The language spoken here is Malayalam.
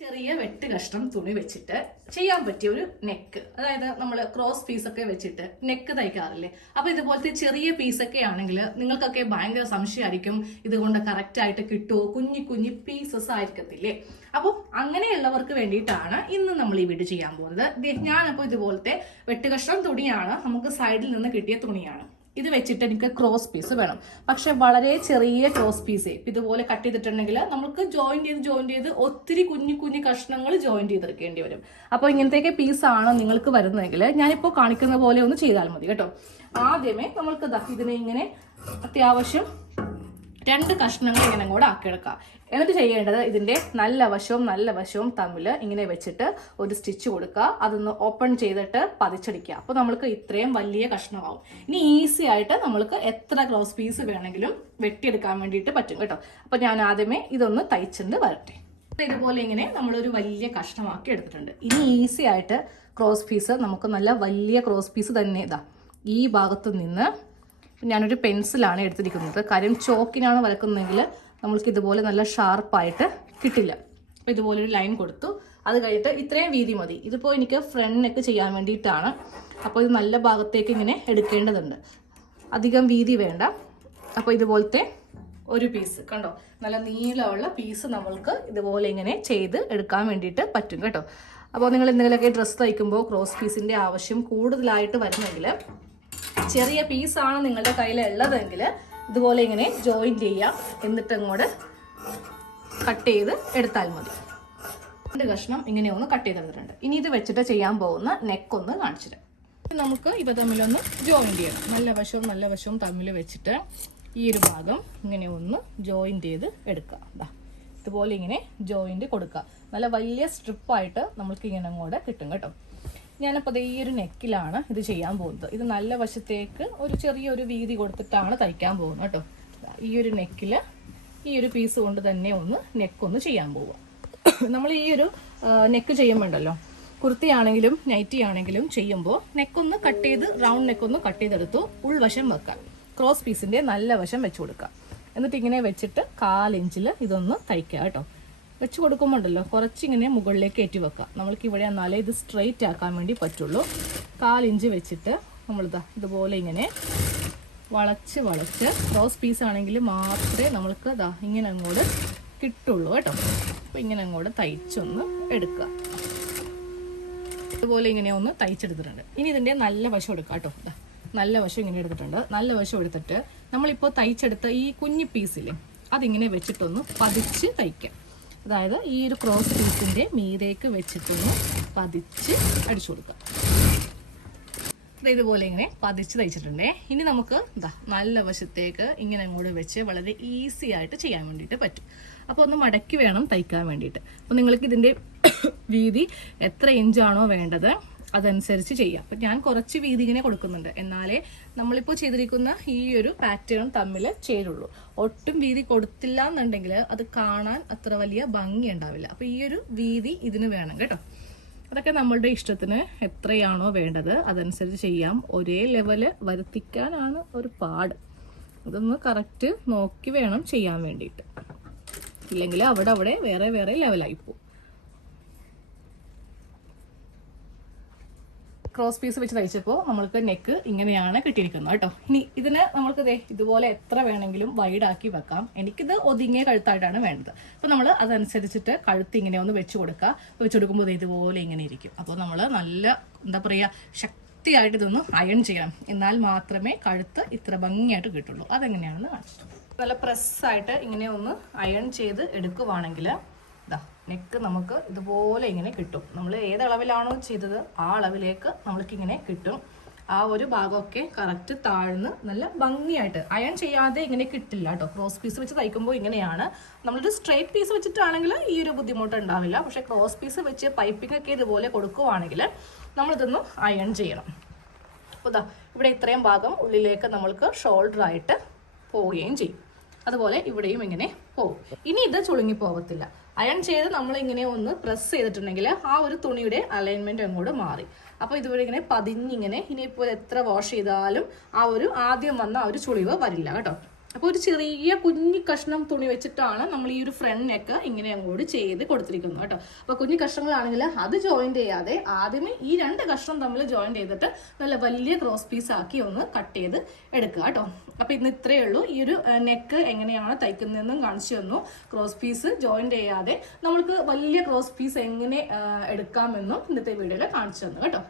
ചെറിയ വെട്ട് കഷ്ണം തുണി വെച്ചിട്ട് ചെയ്യാൻ പറ്റിയ ഒരു നെക്ക് അതായത് നമ്മൾ ക്രോസ് പീസൊക്കെ വെച്ചിട്ട് നെക്ക് തയ്ക്കാറില്ലേ? അപ്പൊ ഇതുപോലത്തെ ചെറിയ പീസൊക്കെ ആണെങ്കിൽ നിങ്ങൾക്കൊക്കെ ഭയങ്കര സംശയമായിരിക്കും ഇതുകൊണ്ട് കറക്റ്റ് ആയിട്ട് കിട്ടുമോ കുഞ്ഞി കുഞ്ഞി പീസസ് ആയിരിക്കത്തില്ലേ? അപ്പോൾ അങ്ങനെയുള്ളവർക്ക് വേണ്ടിയിട്ടാണ് ഇന്ന് നമ്മൾ ഈ വീഡിയോ ചെയ്യാൻ പോകുന്നത്. ഞാനപ്പോൾ ഇതുപോലത്തെ വെട്ടുകഷ്ണം തുണിയാണ് നമുക്ക് സൈഡിൽ നിന്ന് കിട്ടിയ തുണിയാണ്. ഇത് വെച്ചിട്ട് എനിക്ക് ക്രോസ് പീസ് വേണം. പക്ഷെ വളരെ ചെറിയ ക്രോസ് പീസേ ഇതുപോലെ കട്ട് ചെയ്തിട്ടുണ്ടെങ്കിൽ നമുക്ക് ജോയിൻ ചെയ്ത് ജോയിൻ ചെയ്ത് ഒത്തിരി കുഞ്ഞു കുഞ്ഞു കഷ്ണങ്ങൾ ജോയിൻ ചെയ്തെടുക്കേണ്ടി വരും. അപ്പോൾ ഇങ്ങനത്തെയൊക്കെ പീസാണ് നിങ്ങൾക്ക് വരുന്നതെങ്കിൽ ഞാനിപ്പോൾ കാണിക്കുന്ന പോലെ ഒന്ന് ചെയ്താൽ മതി കേട്ടോ. ആദ്യമേ നമ്മൾക്ക് ഇതിനെ ഇങ്ങനെ അത്യാവശ്യം രണ്ട് കഷ്ണങ്ങൾ ഇങ്ങനെ കൂടെ ആക്കിയെടുക്കുക എന്നിട്ട് ചെയ്യേണ്ടത് ഇതിന്റെ നല്ല വശവും നല്ല വശവും തമ്മിൽ ഇങ്ങനെ വെച്ചിട്ട് ഒരു സ്റ്റിച്ച് കൊടുക്കുക. അതൊന്ന് ഓപ്പൺ ചെയ്തിട്ട് പതിച്ചടിക്കുക. അപ്പോൾ നമ്മൾക്ക് ഇത്രയും വലിയ കഷ്ണമാവും. ഇനി ഈസി ആയിട്ട് നമ്മൾക്ക് എത്ര ക്ലോസ് പീസ് വേണമെങ്കിലും വെട്ടിയെടുക്കാൻ വേണ്ടിയിട്ട് പറ്റും കേട്ടോ. അപ്പോൾ ഞാൻ ആദ്യമേ ഇതൊന്ന് തയ്ച്ചിട്ട് വരട്ടെ. ഇതുപോലെ ഇങ്ങനെ നമ്മളൊരു വലിയ കഷ്ണമാക്കി എടുത്തിട്ടുണ്ട്. ഇനി ഈസി ആയിട്ട് ക്രോസ് പീസ് നമുക്ക് നല്ല വലിയ ക്രോസ് പീസ് തന്നെ ഇതാ ഈ ഭാഗത്ത് നിന്ന് ഞാനൊരു പെൻസിലാണ് എടുത്തിരിക്കുന്നത്. കാര്യം ചോക്കിനാണ് വരക്കുന്നതെങ്കിൽ നമ്മൾക്ക് ഇതുപോലെ നല്ല ഷാർപ്പായിട്ട് കിട്ടില്ല. അപ്പോൾ ഇതുപോലെ ഒരു ലൈൻ കൊടുത്തു. അത് കഴിഞ്ഞിട്ട് ഇത്രയും വീതി മതി. ഇതിപ്പോൾ എനിക്ക് ഫ്രണ്ട് ചെയ്യാൻ വേണ്ടിയിട്ടാണ്. അപ്പോൾ ഇത് നല്ല ഭാഗത്തേക്ക് ഇങ്ങനെ എടുക്കേണ്ടതുണ്ട്. അധികം വീതി വേണ്ട. അപ്പോൾ ഇതുപോലത്തെ ഒരു പീസ് കണ്ടോ? നല്ല നീളമുള്ള പീസ് നമ്മൾക്ക് ഇതുപോലെ ഇങ്ങനെ ചെയ്ത് എടുക്കാൻ വേണ്ടിയിട്ട് പറ്റും കേട്ടോ. അപ്പോൾ നിങ്ങൾ എന്തെങ്കിലുമൊക്കെ ഡ്രസ്സ് തയ്ക്കുമ്പോൾ ക്രോസ് പീസിന്റെ ആവശ്യം കൂടുതലായിട്ട് വരുന്നെങ്കിൽ ചെറിയ പീസാണ് നിങ്ങളുടെ കയ്യിൽ ഉള്ളതെങ്കിൽ ഇതുപോലെ ഇങ്ങനെ ജോയിൻ ചെയ്യാം. എന്നിട്ട് അങ്ങോട്ട് കട്ട് ചെയ്ത് എടുത്താൽ മതി. രണ്ട് കഷ്ണം ഇങ്ങനെ ഒന്ന് കട്ട് ചെയ്തെടുത്തിട്ടുണ്ട് ഇനി ഇത് വെച്ചിട്ട് ചെയ്യാൻ പോകുന്ന നെക്ക് ഒന്ന് കാണിച്ചിട്ട്. നമുക്ക് ഇവ തമ്മിലൊന്ന് ജോയിൻ ചെയ്യണം നല്ല വശവും നല്ല വശവും തമ്മിൽ വെച്ചിട്ട് ഈ ഒരു ഭാഗം ഇങ്ങനെ ഒന്ന് ജോയിൻ ചെയ്ത് എടുക്കുക. ദാ ഇതുപോലെ ഇങ്ങനെ ജോയിന്റ് കൊടുക്കുക. നല്ല വലിയ സ്ട്രിപ്പായിട്ട് നമ്മൾക്ക് ഇങ്ങനെ അങ്ങോട്ട് കിട്ടും കേട്ടോ. ഞാനപ്പോൾ ഈ ഒരു നെക്കിലാണ് ഇത് ചെയ്യാൻ പോകുന്നത്. ഇത് നല്ല വശത്തേക്ക് ഒരു ചെറിയൊരു വീതി കൊടുത്തിട്ടാണ് തയ്ക്കാൻ പോകുന്നത് കേട്ടോ. ഈ ഒരു നെക്കിൽ ഈ ഒരു പീസ് കൊണ്ട് തന്നെ ഒന്ന് നെക്കൊന്ന് ചെയ്യാൻ പോവുക നമ്മൾ ഈ ഒരു നെക്ക് ചെയ്യുമ്പോണ്ടല്ലോ കുർത്തിയാണെങ്കിലും നൈറ്റി ആണെങ്കിലും ചെയ്യുമ്പോൾ നെക്കൊന്ന് കട്ട് ചെയ്ത് റൗണ്ട് നെക്കൊന്ന് കട്ട് ചെയ്തെടുത്തു ഉൾവശം വെക്കാം. ക്രോസ് പീസിന്റെ നല്ല വശം വെച്ച് കൊടുക്കാം. എന്നിട്ട് ഇങ്ങനെ വെച്ചിട്ട് കാലിഞ്ചിൽ ഇതൊന്ന് തയ്ക്കുക കേട്ടോ. വെച്ച് കൊടുക്കുമ്പോണ്ടല്ലോ കുറച്ചിങ്ങനെ മുകളിലേക്ക് കയറ്റി വെക്കുക. നമ്മൾക്ക് ഇവിടെ എന്നാലേ ഇത് സ്ട്രെയിറ്റ് ആക്കാൻ വേണ്ടി പറ്റുള്ളൂ. കാലിഞ്ച് വെച്ചിട്ട് നമ്മളിതാ ഇതുപോലെ ഇങ്ങനെ വളച്ച് വളച്ച് റോസ് പീസ് ആണെങ്കിൽ മാത്രമേ നമ്മൾക്ക് ഇതാ ഇങ്ങനെ അങ്ങോട്ട് കിട്ടുള്ളൂ കേട്ടോ. അപ്പോൾ ഇങ്ങനെ അങ്ങോട്ട് തയ്ച്ചൊന്ന് എടുക്കുക. ഇതുപോലെ ഇങ്ങനെ ഒന്ന് തയ്ച്ചെടുത്തിട്ടുണ്ട്. ഇനി ഇതിന്റെ നല്ല വശം എടുക്കാം കേട്ടോ. നല്ല വശം ഇങ്ങനെ എടുത്തിട്ടുണ്ട്. നല്ല വശം എടുത്തിട്ട് നമ്മളിപ്പോൾ തയ്ച്ചെടുത്ത ഈ കുഞ്ഞു പീസിൽ അതിങ്ങനെ വെച്ചിട്ടൊന്ന് പതിച്ച് തയ്ക്കാം. അതായത് ഈ ഒരു ക്രോസ് പീസിന്റെ മീതേക്ക് വെച്ചിട്ടൊന്ന് പതിച്ച് അടിച്ചു കൊടുക്കുക. ഇതുപോലെ ഇങ്ങനെ പതിച്ച് തയ്ച്ചിട്ടുണ്ടേ. ഇനി നമുക്ക് ഇതാ നല്ല വശത്തേക്ക് ഇങ്ങനെ അങ്ങോട്ട് വെച്ച് വളരെ ഈസി ആയിട്ട് ചെയ്യാൻ വേണ്ടിയിട്ട് പറ്റും. അപ്പോൾ ഒന്ന് മടക്കി വേണം തയ്ക്കാൻ വേണ്ടിയിട്ട്. അപ്പോൾ നിങ്ങൾക്ക് ഇതിന്റെ വീതി എത്ര ഇഞ്ചാണോ വേണ്ടത് അതനുസരിച്ച് ചെയ്യാം. അപ്പം ഞാൻ കുറച്ച് വീതി ഇങ്ങനെ കൊടുക്കുന്നുണ്ട്. എന്നാലേ നമ്മളിപ്പോൾ ചെയ്തിരിക്കുന്ന ഈ ഒരു പാറ്റേൺ തമ്മിൽ ചേരുള്ളൂ. ഒട്ടും വീതി കൊടുത്തില്ല എന്നുണ്ടെങ്കിൽ അത് കാണാൻ അത്ര വലിയ ഭംഗി ഉണ്ടാവില്ല. അപ്പോൾ ഈ ഒരു വീതി ഇതിന് വേണം കേട്ടോ. അതൊക്കെ നമ്മളുടെ ഇഷ്ടത്തിന് എത്രയാണോ വേണ്ടത് അതനുസരിച്ച് ചെയ്യാം. ഒരേ ലെവൽ വരുത്തിക്കാനാണ് ഒരു പാട്. അതൊന്ന് കറക്റ്റ് നോക്കി വേണം ചെയ്യാൻ വേണ്ടിയിട്ട്. ഇല്ലെങ്കിൽ അവിടെ അവിടെ വേറെ വേറെ ലെവലായി പോകും ക്രോസ് പീസ് വെച്ച് തയ്ച്ചപ്പോൾ നമ്മൾക്ക് നെക്ക് ഇങ്ങനെയാണ് കിട്ടിയിരിക്കുന്നത് കേട്ടോ. ഇനി ഇതിന് നമ്മൾക്ക് ദേ ഇതുപോലെ എത്ര വേണമെങ്കിലും വൈഡാക്കി വെക്കാം. എനിക്കിത് ഒതുങ്ങിയ കഴുത്തായിട്ടാണ് വേണ്ടത്. അപ്പോൾ നമ്മൾ അതനുസരിച്ചിട്ട് കഴുത്ത് ഇങ്ങനെ ഒന്ന് വെച്ച് കൊടുക്കുക. വെച്ച് കൊടുക്കുമ്പോൾ ഇതുപോലെ ഇങ്ങനെ ഇരിക്കും. അപ്പോൾ നമ്മൾ നല്ല എന്താ പറയുക ശക്തിയായിട്ട് ഇതൊന്ന് അയൺ ചെയ്യണം. എന്നാൽ മാത്രമേ കഴുത്ത് ഇത്ര ഭംഗിയായിട്ട് കിട്ടുള്ളൂ. അതെങ്ങനെയാണെന്ന് കാണിച്ചു നല്ല പ്രസ്സായിട്ട് ഇങ്ങനെ ഒന്ന് അയൺ ചെയ്ത് എടുക്കുവാണെങ്കിൽ ഇതാ നെക്ക് നമുക്ക് ഇതുപോലെ ഇങ്ങനെ കിട്ടും. നമ്മൾ ഏത് അളവിലാണോ ചെയ്തത് ആ അളവിലേക്ക് നമ്മൾക്ക് ഇങ്ങനെ കിട്ടും. ആ ഒരു ഭാഗമൊക്കെ കറക്റ്റ് താഴ്ന്ന് നല്ല ഭംഗിയായിട്ട് അയൺ ചെയ്യാതെ ഇങ്ങനെ കിട്ടില്ല കേട്ടോ. ക്രോസ് പീസ് വെച്ച് തയ്ക്കുമ്പോൾ ഇങ്ങനെയാണ്. നമ്മളൊരു സ്ട്രെയിറ്റ് പീസ് വെച്ചിട്ടാണെങ്കിൽ ഈ ഒരു ബുദ്ധിമുട്ട് ഉണ്ടാവില്ല. പക്ഷേ ക്രോസ് പീസ് വെച്ച് പൈപ്പിംഗ് ഒക്കെ ഇതുപോലെ കൊടുക്കുവാണെങ്കിൽ നമ്മളിതൊന്ന് അയൺ ചെയ്യണം. അപ്പോൾ ഇതാ ഇവിടെ ഇത്രയും ഭാഗം ഉള്ളിലേക്ക് നമ്മൾക്ക് ഷോൾഡർ ആയിട്ട് പോവുകയും ചെയ്യും. അതുപോലെ ഇവിടെയും ഇങ്ങനെ പോകും ഇനി ഇത് ചുളുങ്ങി പോകത്തില്ല അയൺ ചെയ്ത് നമ്മൾ ഇങ്ങനെ ഒന്ന് പ്രസ് ചെയ്തിട്ടുണ്ടെങ്കിൽ ആ ഒരു തുണിയുടെ അലൈൻമെന്റ് അങ്ങോട്ട് മാറി. അപ്പോൾ ഇതുവരെ ഇങ്ങനെ പതിഞ്ഞിങ്ങനെ ഇനിയിപ്പോൾ എത്ര വാഷ് ചെയ്താലും ആ ഒരു ആദ്യം വന്ന ആ ഒരു ചുളിവ് വരില്ല കേട്ടോ. അപ്പോൾ ഒരു ചെറിയ കുഞ്ഞു കഷ്ണം തുണി വെച്ചിട്ടാണ് നമ്മൾ ഈ ഒരു ഫ്രണ്ട് നെക്ക് ഇങ്ങനെ അങ്ങോട്ട് ചെയ്ത് കൊടുത്തിരിക്കുന്നത് കേട്ടോ. അപ്പോൾ കുഞ്ഞു കഷ്ണങ്ങളാണെങ്കിൽ അത് ജോയിന്റ് ചെയ്യാതെ ആദ്യമേ ഈ രണ്ട് കഷ്ണം തമ്മിൽ ജോയിന്റ് ചെയ്തിട്ട് നല്ല വലിയ ക്രോസ് പീസ് ആക്കി ഒന്ന് കട്ട് ചെയ്ത് എടുക്കുക കേട്ടോ. അപ്പോൾ ഇന്ന് ഇത്രയേ ഉള്ളൂ. ഈ ഒരു നെക്ക് എങ്ങനെയാണ് തയ്ക്കുന്നതെന്നും കാണിച്ചു തന്നു. ക്രോസ് പീസ് ജോയിന്റ് ചെയ്യാതെ നമ്മൾക്ക് വലിയ ക്രോസ് പീസ് എങ്ങനെ എടുക്കാമെന്നും ഇന്നത്തെ വീഡിയോയിൽ കാണിച്ചു തന്നു കേട്ടോ.